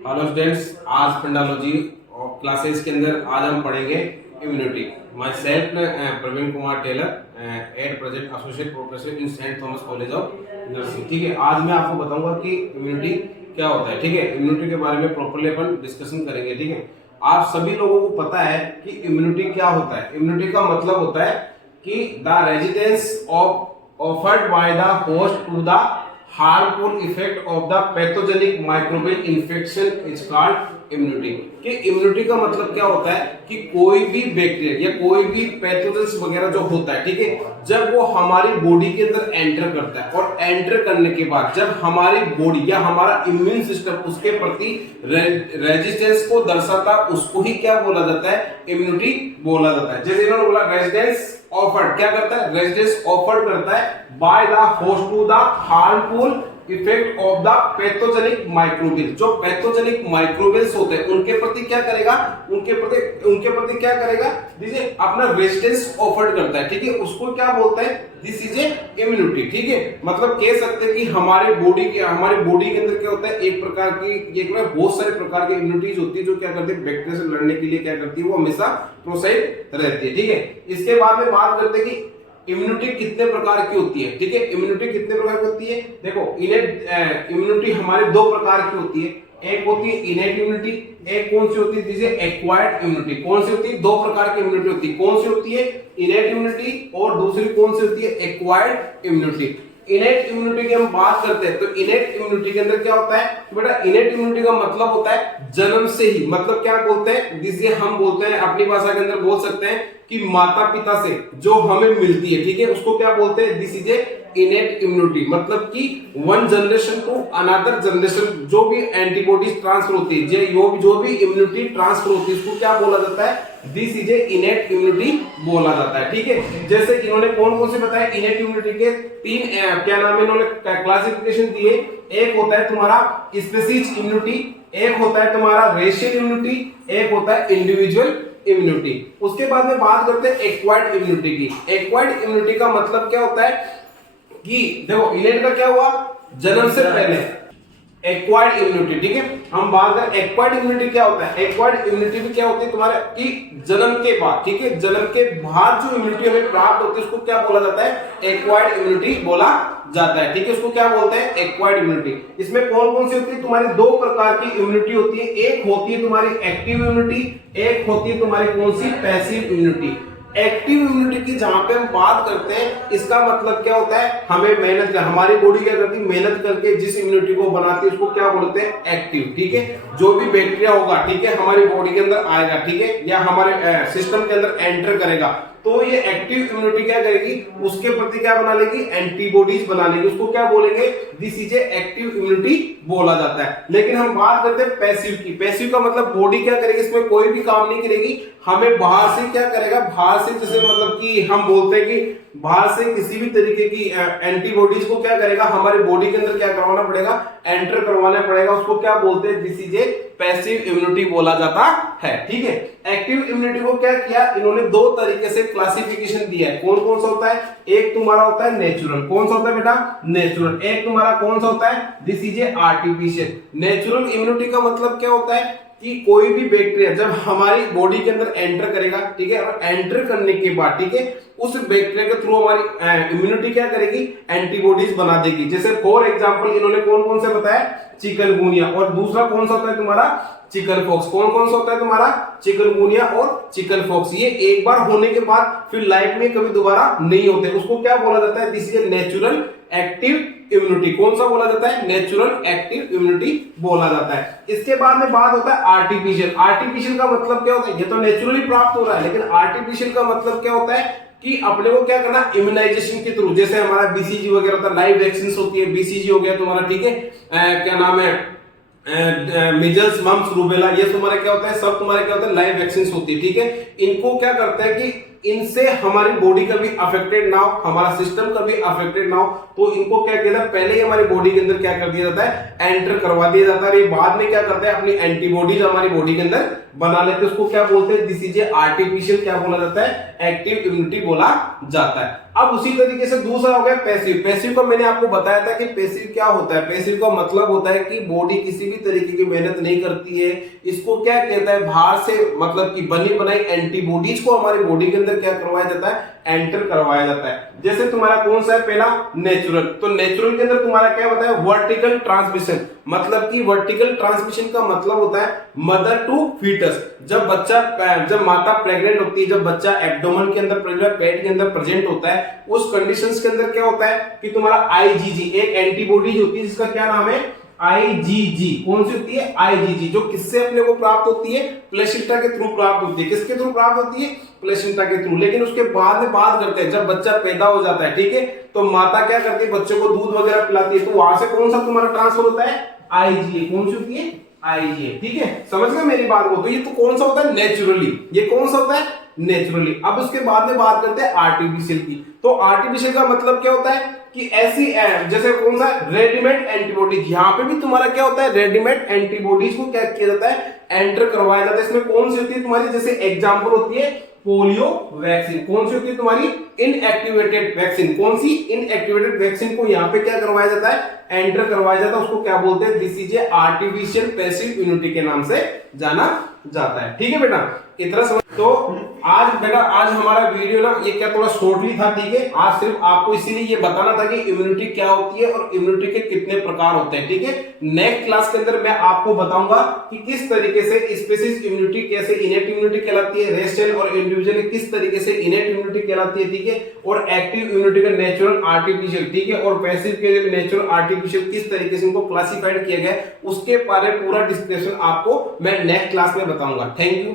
Hello students, आज पेंडालॉजी और classes के अंदर आज हम पढ़ेंगे immunity. Myself Praveen Kumar Taylor at present associate professor in saint Thomas college of nursing. ठीक है, आज मैं आपको बताऊंगा कि इम्यूनिटी क्या होता है। ठीक है, इम्यूनिटी के बारे में प्रॉपर्ली अपन डिस्कशन करेंगे। ठीक है, आप सभी लोगों को पता है कि इम्यूनिटी क्या होता है। इम्यूनिटी का मतलब होता है कि the residence of offered by the host to the harmful effect of the pathogenic microbial infection is called immunity। कि इम्यूनिटी का मतलब क्या होता है कि कोई भी बैक्टीरिया या कोई भी पैथोजेंस वगैरह जो होता है, ठीक है, जब वो हमारी बॉडी के अंदर एंटर करता है और एंटर करने के बाद जब हमारी बॉडी या हमारा इम्यून सिस्टम उसके प्रति रेजिस्टेंस को दर्शाता है, उसको ही क्या बोला जाता है, इम्यूनिटी बोला जाता है। जैसे इन्होंने बोला रेजिस्टेंस ऑफर्ड, क्या करता है, रेजिस्टेंस ऑफर्ड करता है by the host to the harmful effect of the pathogenic microbial. जो पैथोजेनिक माइक्रोबियल्स होते हैं उनके प्रति क्या करेगा, उनके प्रति क्या करेगा, देखिए अपना रेजिस्टेंस ऑफर्ड करता है। ठीक है, उसको क्या बोलते हैं, दिस इज ए इम्यूनिटी। ठीक है, मतलब कह सकते हैं कि हमारे बॉडी के अंदर क्या होता है, एक प्रकार की बहुत सारे प्रकार की इम्यूनिटीज होती है जो क्या करती है, बैक्टीरिया से लड़ने के लिए क्या करती है, वो हमेशा प्रोसेस रहती है। ठीक है, इसके बाद में बात करते हैं कि इम्यूनिटी कितने प्रकार की होती है। ठीक है, इम्यूनिटी कितने प्रकार की होती है, देखो इनेट इम्यूनिटी हमारे दो प्रकार की होती है। एक होती है इनेट इम्यूनिटी, एक कौन सी होती है, जिसे एक्वायर्ड इम्यूनिटी। कौन सी होती है, दो प्रकार की इम्यूनिटी होती है। कौन सी होती है, इनेट इम्यूनिटी, और दूसरी कौन सी होती है, एक्वायर्ड इम्यूनिटी। इनेट इम्यूनिटी की हम बात करते हैं तो इनेट इम्यूनिटी के अंदर क्या होता है, तो बेटा इनेट इम्यूनिटी का मतलब होता है जन्म से ही, मतलब क्या बोलते हैं, जिसे हम बोलते हैं अपनी भाषा के अंदर बोल सकते हैं कि माता पिता से जो हमें मिलती है, ठीक है, उसको क्या बोलते हैं, this is a innate immunity. मतलब कि one generation to another generation जो भी एंटीबॉडीज ट्रांसफर होती है, जो भी इम्यूनिटी ट्रांसफर होती है, उसको क्या बोला जाता है, this is a innate immunity बोला जाता है। ठीक है, जैसे इन्होंने कौन कौन से बताया, इनेट इम्यूनिटी के तीन क्या नाम है, इन्होंने क्लासिफिकेशन दिए। एक होता है तुम्हारा स्पीशीज इम्यूनिटी, एक होता है तुम्हारा रेशियल इम्यूनिटी, एक होता है इंडिविजुअल इम्यूनिटी। उसके बाद में बात करते हैं एक्वायर्ड इम्यूनिटी की। एक्वायर्ड इम्यूनिटी का मतलब क्या होता है कि देखो इनेट का क्या हुआ, जन्म से पहले एक्वायर्ड इम्यूनिटी। ठीक है, हम बात करें एक्वायर्ड इम्यूनिटी क्या होता है। एक्वायर्ड इम्यूनिटी भी क्या होती है तुम्हारे कि जन्म के बाद, ठीक है, जन्म के बाद जो इम्यूनिटी हमें प्राप्त होती है उसको क्या बोला जाता है, एक्वायर्ड इम्यूनिटी बोला जाता है। ठीक है, उसको क्या बोलते हैं, एक्वायर्ड इम्यूनिटी। इसमें कौन कौन सी होती है, तुम्हारी दो प्रकार की इम्यूनिटी होती है। एक होती है तुम्हारी एक्टिव इम्यूनिटी, एक होती है तुम्हारी कौन सी, पैसिव इम्यूनिटी। एक्टिव इम्यूनिटी की जहां पे हम बात करते हैं, इसका मतलब क्या होता है, हमें मेहनत कर, हमारी बॉडी क्या करती है, मेहनत करके जिस इम्यूनिटी को बनाती है उसको क्या बोलते हैं, एक्टिव। ठीक है, जो भी बैक्टीरिया होगा, ठीक है, हमारी बॉडी के अंदर आएगा, ठीक है, या हमारे सिस्टम के अंदर एंटर करेगा, तो ये एक्टिव इम्यूनिटी क्या करेगी, उसके प्रति क्या बना लेगी, एंटीबॉडीज बना लेगी। उसको क्या बोलेंगे, this is A active immunity बोला जाता है। लेकिन हम बात करते हैं पैसिव की। पैसिव का मतलब बॉडी क्या करेगी, इसमें कोई भी काम नहीं करेगी, हमें बाहर से क्या करेगा, बाहर से, जैसे मतलब कि हम बोलते हैं कि बाहर से किसी भी तरीके की एंटीबॉडीज को क्या करेगा, हमारे बॉडी के अंदर क्या करवाना पड़ेगा, एंटर करवाना पड़ेगा। उसको क्या बोलते हैं, this is A passive immunity बोला जाता है। ठीक है, एक्टिव इम्यूनिटी को क्या किया, इन्होंने दो तरीके से क्लासिफिकेशन दिया है। कौन कौन सा होता है, एक तुम्हारा होता है नेचुरल। कौन सा होता है बेटा, नेचुरल। एक तुम्हारा कौन सा होता है, this is A artificial. Natural immunity का मतलब क्या होता है कि कोई भी बैक्टीरिया जब हमारी बॉडी के अंदर एंटर करेगा, ठीक है, और एंटर करने के बाद, ठीक है, उस बैक्टीरिया के थ्रू हमारी इम्यूनिटी क्या करेगी, एंटीबॉडीज बना देगी। जैसे फॉर एग्जांपल इन्होंने कौन कौन से बताया, चिकनगुनिया, और दूसरा कौन सा होता है तुम्हारा, चिकन पॉक्स। कौन कौन सा होता है तुम्हारा, चिकनगुनिया और चिकन पॉक्स। ये एक बार होने के बाद फिर लाइफ में कभी दोबारा नहीं होते। उसको क्या बोला जाता है, this is natural active immunity. कौन सा बोला जाता है, नेचुरल एक्टिव इम्यूनिटी बोला जाता है। इसके बाद में बात होता है आर्टिफिशियल। आर्टिफिशियल का मतलब क्या होता है, ये तो नेचुरली प्राप्त हो रहा है, लेकिन आर्टिफिशियल का मतलब क्या होता है कि अपने को क्या करना, इम्यूनाइजेशन के थ्रू। जैसे हमारा बीसीजी वगैरह होता है, लाइव वैक्सीन होती है, बीसीजी हो गया तुम्हारा, ठीक है, क्या नाम है, मिजल्स, मम्स, रूबेला, ये तुम्हारे क्या होता है, सब तुम्हारे क्या होता है, लाइव वैक्सीन होती है। ठीक है, इनको क्या करता है कि इनसे हमारी बॉडी कभी अफेक्टेड ना हो, हमारा सिस्टम कभी अफेक्टेड ना हो, तो इनको क्या किया जाता है, पहले ही हमारी बॉडी के अंदर क्या कर दिया जाता है, एंटर करवा दिया जाता है। ये बाद में क्या करते हैं, अपनी एंटीबॉडीज हमारी बॉडी के अंदर बना लेते हैं। उसको क्या बोलते हैं, दिस इज ए आर्टिफिशियल क्या बोला जाता है, एक्टिव इम्यूनिटी बोला जाता है। अब उसी तरीके से दूसरा हो गया पैसिव। पैसिव का मैंने आपको बताया था कि पैसिव क्या होता है। पैसिव का मतलब होता है कि बॉडी किसी भी तरीके की मेहनत नहीं करती है। इसको क्या कहता है, बाहर से मतलब कि बनी बनाई एंटीबॉडीज को हमारी बॉडी के अंदर क्या करवाया जाता है, एंटर करवाया जाता है। जैसे तुम्हारा कौन सा है, पहला नेचुरल। तो नेचुरल के अंदर तुम्हारा क्या होता है, वर्टिकल ट्रांसमिशन। मतलब कि वर्टिकल ट्रांसमिशन का मतलब होता है मदर टू फीटस। जब माता प्रेग्नेंट होती है, जब बच्चा एब्डोमेन के अंदर, पेट के अंदर प्रेजेंट होता है, उस कंडीशंस के अंदर क्या होता है कि तुम्हारा आईजीजी एक एंटीबॉडी होती है जिसका क्या नाम है, आईजीजी। कौन सी होती है, आईजीजी, जो किससे अपने को प्राप्त होती है, प्लेसेंटा के थ्रू प्राप्त होती है। किसके थ्रू प्राप्त होती है, प्लेसेंटा के थ्रू। लेकिन उसके बाद में बात करते हैं, जब बच्चा पैदा हो जाता है, ठीक है, तो माता क्या करती है, बच्चे को दूध वगैरह पिलाती है, तो वहां से कौन सा तुम्हारा ट्रांसफर होता है, आईजीए। कौन सी होती है, आईजीए। ठीक है, समझ गए मेरी बात को। तो ये तो कौन सा होता है, नेचुरली। ये कौन सा होता है, नेचुरली। अब उसके बाद में बात करते हैं आर्टिफिशियल की। तो आर्टिफिशियल का मतलब क्या होता है कि ऐसी जैसे कौन सा, रेडीमेड एंटीबॉडीज। यहां पे भी तुम्हारा क्या होता है, रेडीमेड एंटीबॉडीज को क्या किया जाता है, एंटर करवाया जाता है। इसमें कौन सी होती है तुम्हारी, जैसे एग्जांपल होती है पोलियो वैक्सीन। कौन सी होती है तुम्हारी, इनएक्टिवेटेड वैक्सीन। कौन सी, इनएक्टिवेटेड वैक्सीन को यहां पे क्या करवाया जाता है, एंटर करवाया जाता है। उसको क्या बोलते हैं, this is A artificial passive immunity के नाम से जाना जाता है। ठीक है बेटा, इतना समझ। तो आज बेटा, आज हमारा वीडियो ना ये क्या थोड़ा शॉर्टली था, ठीक है। आज सिर्फ आपको इसीलिए ये बताना था कि इम्यूनिटी क्या होती है और इम्यूनिटी के कितने प्रकार होते हैं, ठीक है। नेक्स्ट क्लास के अंदर मैं आपको बताऊंगा कि किस तरीके से स्पेसिफिक इम्यूनिटी, कैसे इनेट इम्यूनिटी कहलाती है, रेस्टल और इंडिविजुअल किस तरीके से इनेट इम्यूनिटी कहलाती है, ठीक है, और एक्टिव इम्यूनिटी का नेचुरल, आर्टिफिशियल, ठीक है, और पैसिव के नेचुरल, आर्टिफिशियल किस तरीके से इनको क्लासिफाइड किया गया, उसके बारे में पूरा डिस्कशन आपको मैं नेक्स्ट क्लास में बताऊंगा। Thank you.